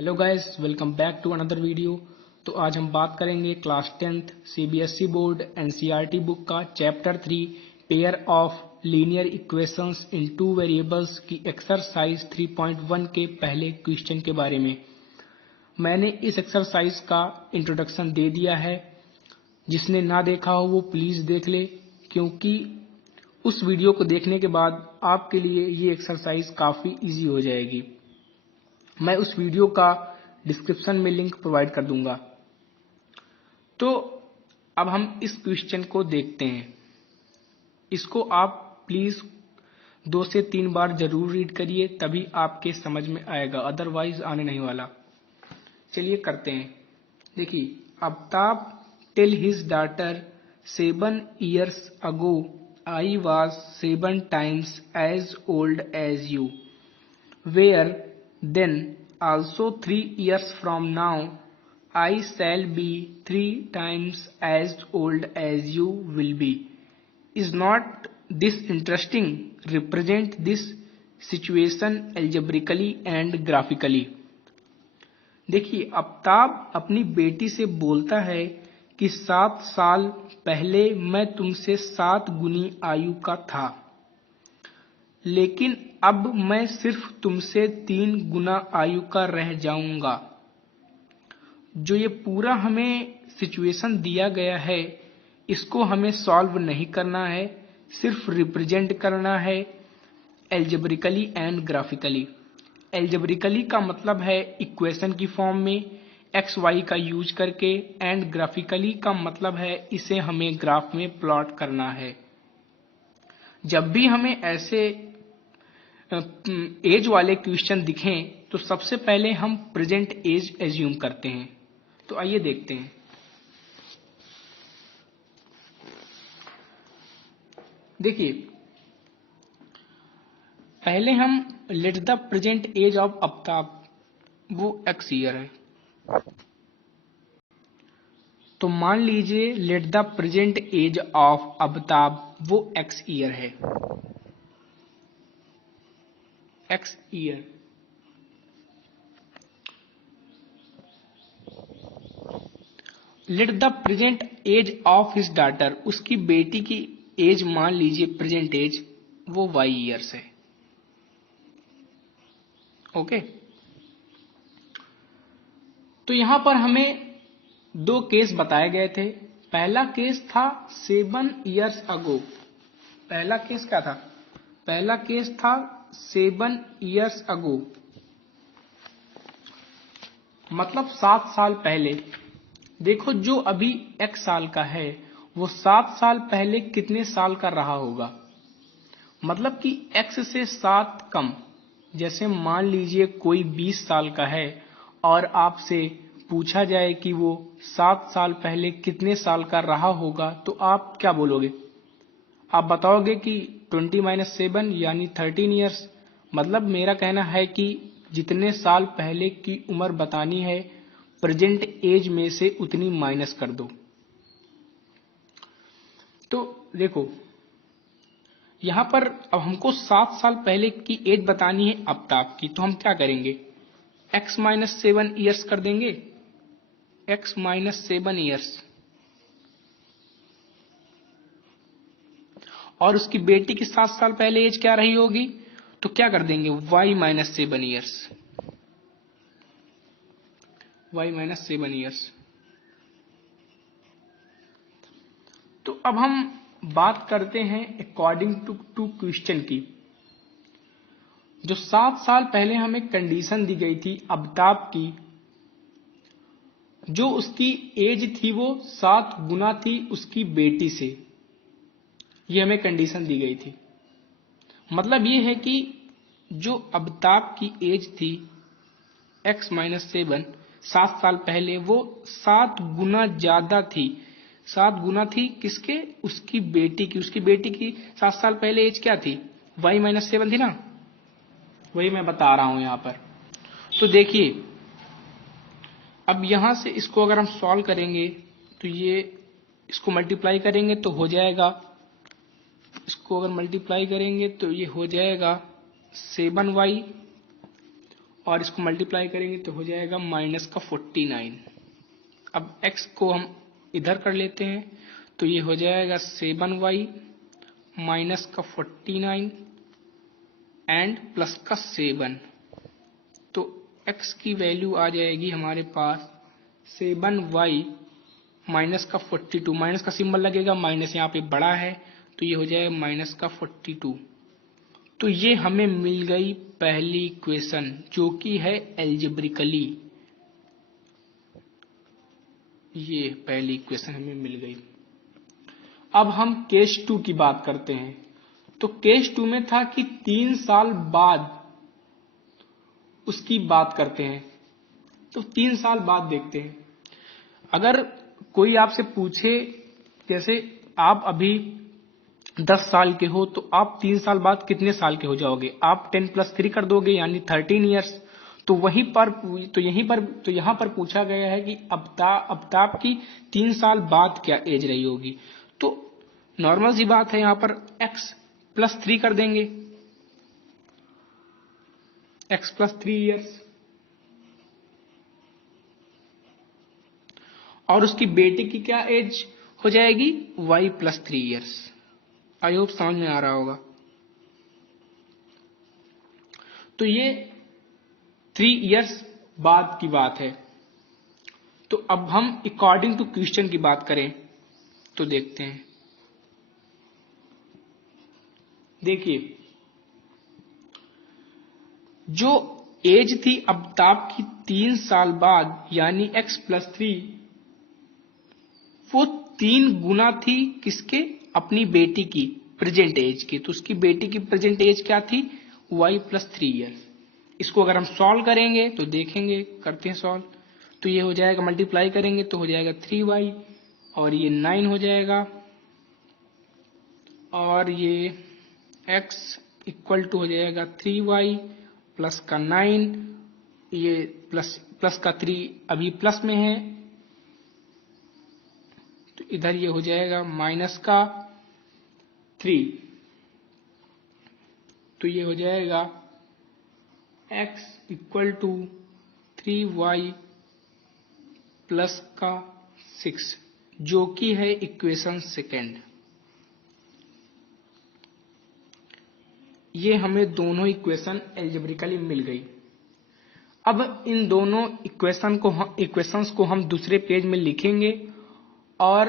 Hello guys, welcome back to another video. तो आज हम बात करेंगे class 10th CBSE board NCERT book का chapter 3 pair of linear equations in two variables की एक्सरसाइज 3.1 के पहले क्वेश्चन के बारे में। मैंने इस एक्सरसाइज का इंट्रोडक्शन दे दिया है। जिसने ना देखा हो वो प्लीज देख ले, क्योंकि उस वीडियो को देखने के बाद आपके लिए ये एक्सरसाइज काफी इजी हो जाएगी। मैं उस वीडियो का डिस्क्रिप्शन में लिंक प्रोवाइड कर दूंगा। तो अब हम इस क्वेश्चन को देखते हैं। इसको आप प्लीज 2 से 3 बार जरूर रीड करिए, तभी आपके समझ में आएगा, अदरवाइज आने नहीं वाला। चलिए करते हैं। देखिए, Aftab tell his daughter 7 years ago I was 7 times as old as you, where then also 3 years from now I shall be 3 times as old as you will be. Is not this interesting? Represent this situation algebraically and graphically. देखिए, आफ्ताब अपनी बेटी से बोलता है कि 7 साल पहले मैं तुमसे 7 गुनी आयु का था, लेकिन अब मैं सिर्फ तुमसे 3 गुना आयु का रह जाऊंगा। जो ये पूरा हमें सिचुएशन दिया गया है, इसको हमें सॉल्व नहीं करना है, सिर्फ रिप्रेजेंट करना है एल्जेब्रिकली एंड ग्राफिकली। एल्जेब्रिकली का मतलब है इक्वेशन की फॉर्म में एक्स वाई का यूज करके, एंड ग्राफिकली का मतलब है इसे हमें ग्राफ में प्लॉट करना है। जब भी हमें ऐसे एज वाले क्वेश्चन दिखें तो सबसे पहले हम प्रेजेंट एज एज्यूम करते हैं। तो आइए देखते हैं। देखिए, पहले हम let the present age of Aftab, वो x ईयर है। तो मान लीजिए let the present age of Aftab वो x ईयर है, x year. Let the present age of his daughter, उसकी बेटी की एज मान लीजिए प्रेजेंट एज वो y ईयर्स है। ओके। तो यहां पर हमें 2 केस बताए गए थे। पहला केस था 7 years ago। पहला केस क्या था? पहला केस था 7 years ago, मतलब 7 साल पहले। देखो, जो अभी x साल का है वो 7 साल पहले कितने साल का रहा होगा, मतलब कि x से 7 कम। जैसे मान लीजिए कोई 20 साल का है और आपसे पूछा जाए कि वो 7 साल पहले कितने साल का रहा होगा, तो आप क्या बोलोगे? आप बताओगे कि 20 - 7 यानी 13 ईयर्स। मतलब मेरा कहना है कि जितने साल पहले की उम्र बतानी है, प्रेजेंट एज में से उतनी माइनस कर दो। तो देखो, यहां पर अब हमको 7 साल पहले की एज बतानी है आफ्ताब की, तो हम क्या करेंगे? x - 7 ईयर्स कर देंगे, x - 7 ईयर्स। और उसकी बेटी की 7 साल पहले एज क्या रही होगी, तो क्या कर देंगे? y - 7 years, y - 7 years. तो अब हम बात करते हैं अकॉर्डिंग टू क्वेश्चन की। जो 7 साल पहले हमें कंडीशन दी गई थी आफ्ताब की, जो उसकी एज थी वो 7 गुना थी उसकी बेटी से। ये हमें कंडीशन दी गई थी। मतलब ये है कि जो आफ्ताब की एज थी x - 7 7 साल पहले, वो 7 गुना ज्यादा थी। 7 गुना थी किसके? उसकी बेटी की। उसकी बेटी की 7 साल पहले एज क्या थी? y - 7 थी ना। वही मैं बता रहा हूं यहां पर। तो देखिए, अब यहां से इसको अगर हम सॉल्व करेंगे तो ये इसको मल्टीप्लाई करेंगे तो हो जाएगा, इसको अगर मल्टीप्लाई करेंगे तो ये हो जाएगा 7y और इसको मल्टीप्लाई करेंगे तो हो जाएगा माइनस का 49। अब x को हम इधर कर लेते हैं तो ये हो जाएगा 7y माइनस का 49 एंड प्लस का 7। तो x की वैल्यू आ जाएगी हमारे पास 7y माइनस का 42। माइनस का सिंबल लगेगा, माइनस यहाँ पे बड़ा है तो ये हो जाएगा माइनस का 42। तो ये हमें मिल गई पहली इक्वेशन जो कि है एल्जेब्रिकली, ये पहली इक्वेशन हमें मिल गई। अब हम केस 2 की बात करते हैं। तो केस 2 में था कि 3 साल बाद उसकी बात करते हैं। तो 3 साल बाद देखते हैं। अगर कोई आपसे पूछे, जैसे आप अभी 10 साल के हो तो आप 3 साल बाद कितने साल के हो जाओगे? आप 10 + 3 कर दोगे यानी 13 ईयर्स। तो यहाँ पर पूछा गया है कि अब्ताब की 3 साल बाद क्या एज रही होगी। तो नॉर्मल सी बात है, यहाँ पर x + 3 कर देंगे, x + 3 ईयर्स। और उसकी बेटी की क्या एज हो जाएगी? y + 3 years. आई होप समझ में आ रहा होगा। तो ये 3 ईयर्स बाद की बात है। तो अब हम अकॉर्डिंग टू क्वेश्चन की बात करें तो देखते हैं। देखिए, जो एज थी अब्ताब की 3 साल बाद यानी x + 3, वो 3 गुना थी किसके? अपनी बेटी की प्रेजेंट एज की। तो उसकी बेटी की प्रेजेंट एज क्या थी? y + 3 years. इसको अगर हम सॉल्व करेंगे तो देखेंगे, करते हैं सॉल्व। तो ये हो जाएगा, मल्टीप्लाई करेंगे तो हो जाएगा 3y और ये 9 हो जाएगा और ये x = हो जाएगा 3y प्लस का 9, ये प्लस का 3 अभी प्लस में है तो इधर ये हो जाएगा माइनस का 3। तो ये हो जाएगा x = 3y प्लस का 6, जो कि है इक्वेशन सेकेंड। ये हमें दोनों इक्वेशन एल्जेब्रिकली मिल गई। अब इन दोनों इक्वेशंस को हम दूसरे पेज में लिखेंगे और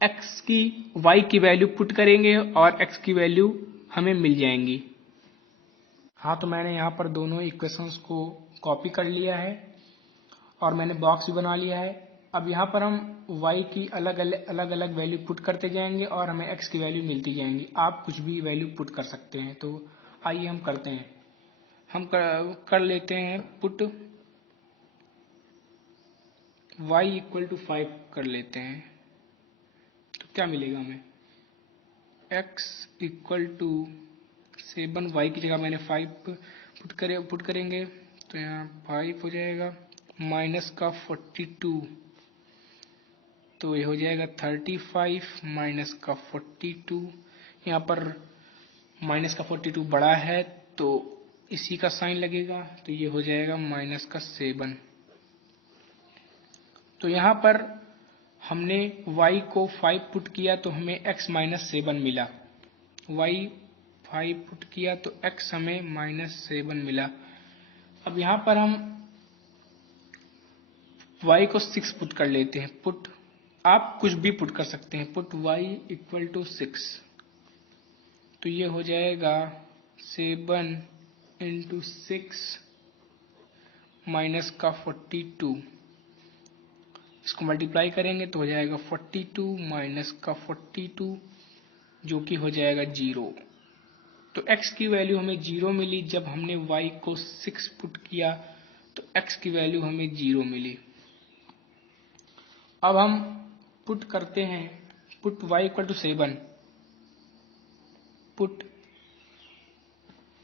x की y की वैल्यू पुट करेंगे और x की वैल्यू हमें मिल जाएंगी। हाँ, तो मैंने यहाँ पर दोनों इक्वेशंस को कॉपी कर लिया है और मैंने बॉक्स भी बना लिया है। अब यहाँ पर हम y की अलग अलग वैल्यू पुट करते जाएंगे और हमें x की वैल्यू मिलती जाएंगी। आप कुछ भी वैल्यू पुट कर सकते हैं। तो आइए हम करते हैं। हम कर लेते हैं पुट y = 5 कर लेते हैं। तो क्या मिलेगा हमें? x = 7, y की जगह मैंने 5 पुट करेंगे तो यहाँ 5 हो जाएगा माइनस का 42। तो ये हो जाएगा 35 माइनस का 42। यहाँ पर माइनस का 42 बड़ा है तो इसी का साइन लगेगा, तो ये हो जाएगा माइनस का 7। तो यहाँ पर हमने y को 5 पुट किया तो हमें x - 7 मिला। y 5 पुट किया तो x हमें -7 मिला। अब यहाँ पर हम y को 6 पुट कर लेते हैं। पुट आप कुछ भी पुट कर सकते हैं। Put y = 6। तो ये हो जाएगा 7 × 6 माइनस का 42। इसको मल्टीप्लाई करेंगे तो हो जाएगा 42 माइनस का 42, जो कि हो जाएगा 0। तो x की वैल्यू हमें 0 मिली। जब हमने y को 6 पुट किया तो x की वैल्यू हमें 0 मिली। अब हम पुट करते हैं, पुट y = 7, पुट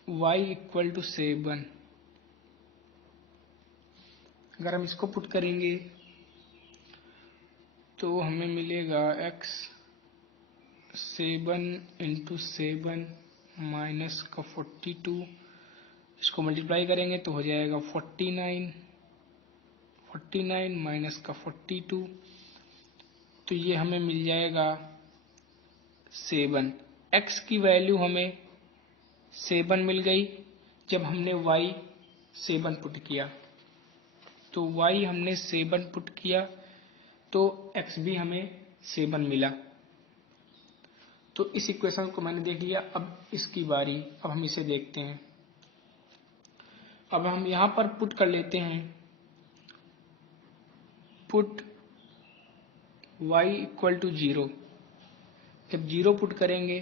y = 7। अगर हम इसको पुट करेंगे तो हमें मिलेगा x 7 × 7 माइनस का 42 इसको मल्टीप्लाई करेंगे तो हो जाएगा 49 माइनस का 42, तो ये हमें मिल जाएगा 7। x की वैल्यू हमें 7 मिल गई जब हमने y 7 पुट किया। तो y हमने 7 पुट किया तो x भी हमें 7 मिला। तो इस इक्वेशन को मैंने देख लिया। अब इसकी बारी, अब हम इसे देखते हैं। अब हम यहां पर पुट कर लेते हैं, पुट y इक्वल टू 0। जब 0 पुट करेंगे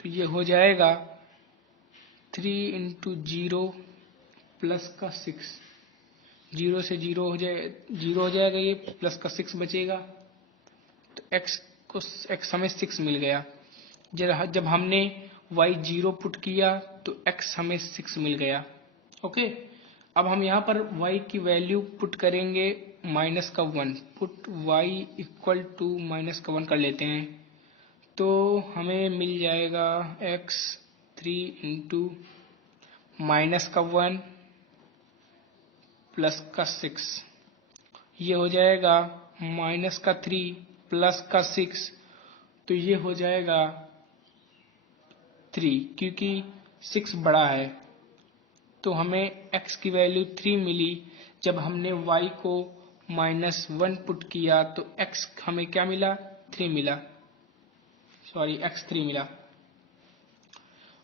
तो ये हो जाएगा 3 इंटू 0 प्लस का 6। 0 से 0 हो जाएगा, ये प्लस का 6 बचेगा। तो x हमें 6 मिल गया। जब हमने y 0 पुट किया तो x हमें 6 मिल गया। ओके, अब हम यहाँ पर y की वैल्यू पुट करेंगे माइनस का 1। Put y equal to minus का 1 कर लेते हैं तो हमें मिल जाएगा x 3 इंटू माइनस का 1 प्लस का 6। ये हो जाएगा माइनस का 3 प्लस का 6, तो ये हो जाएगा 3, क्योंकि 6 बड़ा है। तो हमें x की वैल्यू 3 मिली। जब हमने y को -1 पुट किया तो x हमें क्या मिला? 3 मिला। सॉरी, x 3 मिला।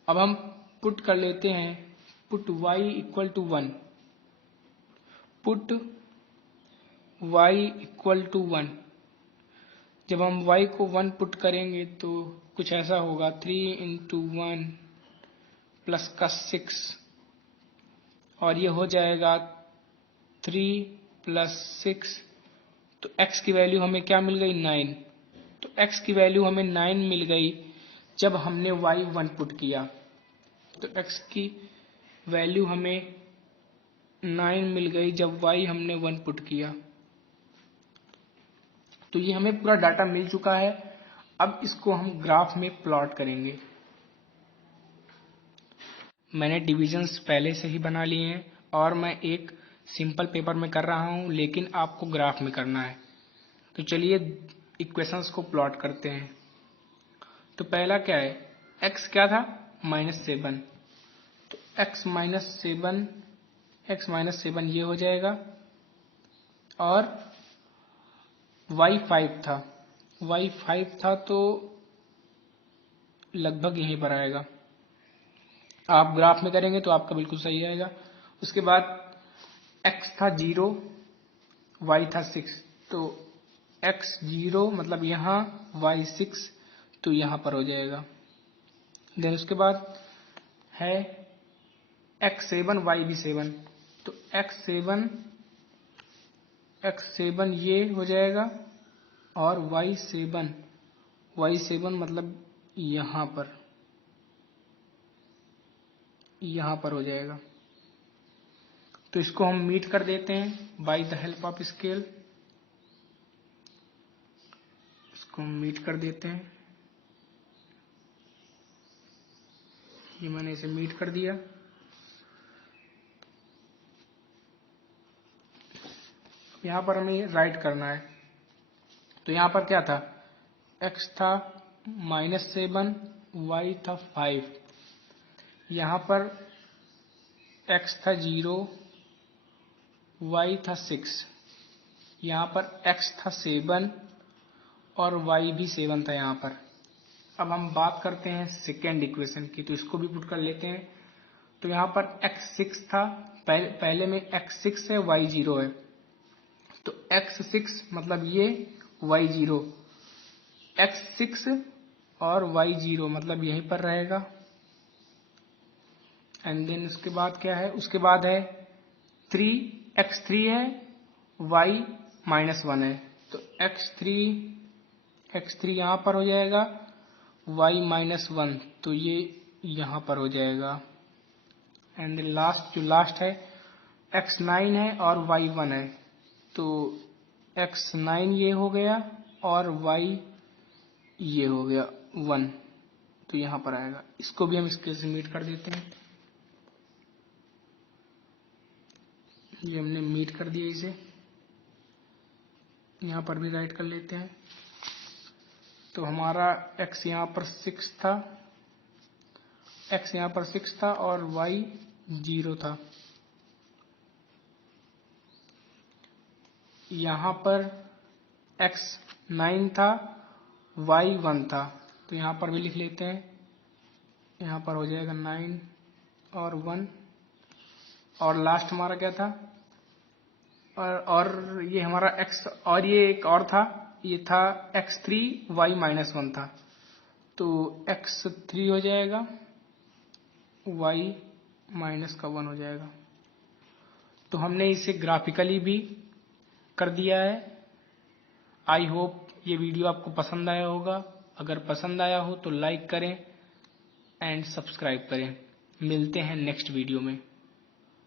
अब हम पुट कर लेते हैं, put y equal to 1। Put y equal to 1। जब हम y को 1 पुट करेंगे तो कुछ ऐसा होगा, 3 इंटू 1 प्लस का 6, और ये हो जाएगा 3 प्लस 6। तो x की वैल्यू हमें क्या मिल गई? 9। तो x की वैल्यू हमें 9 मिल गई जब हमने y 1 पुट किया। तो x की वैल्यू हमें 9 मिल गई जब y हमने 1 पुट किया। तो ये हमें पूरा डाटा मिल चुका है। अब इसको हम ग्राफ में प्लॉट करेंगे। मैंने डिविजन्स पहले से ही बना लिए हैं और मैं एक सिंपल पेपर में कर रहा हूं, लेकिन आपको ग्राफ में करना है। तो चलिए इक्वेशंस को प्लॉट करते हैं। तो पहला क्या है? x क्या था? -7। तो x माइनस 7 ये हो जाएगा, और y 5 था तो लगभग यहीं पर आएगा। आप ग्राफ में करेंगे तो आपका बिल्कुल सही आएगा। उसके बाद x था 0, y था 6, तो x 0 मतलब यहाँ, y 6 तो यहाँ पर हो जाएगा। देन उसके बाद है x 7, y भी 7, तो x 7 ये हो जाएगा, और y 7 मतलब यहाँ पर हो जाएगा। तो इसको हम मीट कर देते हैं by the help of scale. इसको हम मीट कर देते हैं। ये मैंने इसे मीट कर दिया। यहाँ पर हमें राइट करना है। तो यहाँ पर क्या था? x था -7, y था 5। यहाँ पर x था 0, y था 6। यहाँ पर x था 7 और y भी 7 था यहाँ पर। अब हम बात करते हैं सेकेंड इक्वेशन की, तो इसको भी पुट कर लेते हैं। तो यहाँ पर x 6 था, पहले में x 6 है, y 0 है। तो x 6 मतलब ये, y 0, x 6 और y 0 मतलब यहीं पर रहेगा। एंड देन उसके बाद क्या है? उसके बाद है 3, x 3 है, y -1 है। तो x 3 यहाँ पर हो जाएगा, y -1 तो ये यहाँ पर हो जाएगा। एंड जो लास्ट है x 9 है और y 1 है। तो x 9 ये हो गया और y ये हो गया 1, तो यहाँ पर आएगा। इसको भी हम इसके से मीट कर देते हैं। ये हमने मीट कर दिया इसे, यहाँ पर भी राइट कर लेते हैं। तो हमारा x यहाँ पर 6 था, x यहाँ पर 6 था और y 0 था। यहाँ पर x 9 था, y 1 था, तो यहाँ पर भी लिख लेते हैं। यहाँ पर हो जाएगा 9 और 1, और लास्ट हमारा क्या था, और ये हमारा x, और ये एक और था, ये था x3 y -1 था, तो x3 हो जाएगा, y -1 हो जाएगा। तो हमने इसे ग्राफिकली भी कर दिया है। आई होप ये वीडियो आपको पसंद आया होगा। अगर पसंद आया हो तो लाइक करें एंड सब्सक्राइब करें। मिलते हैं नेक्स्ट वीडियो में।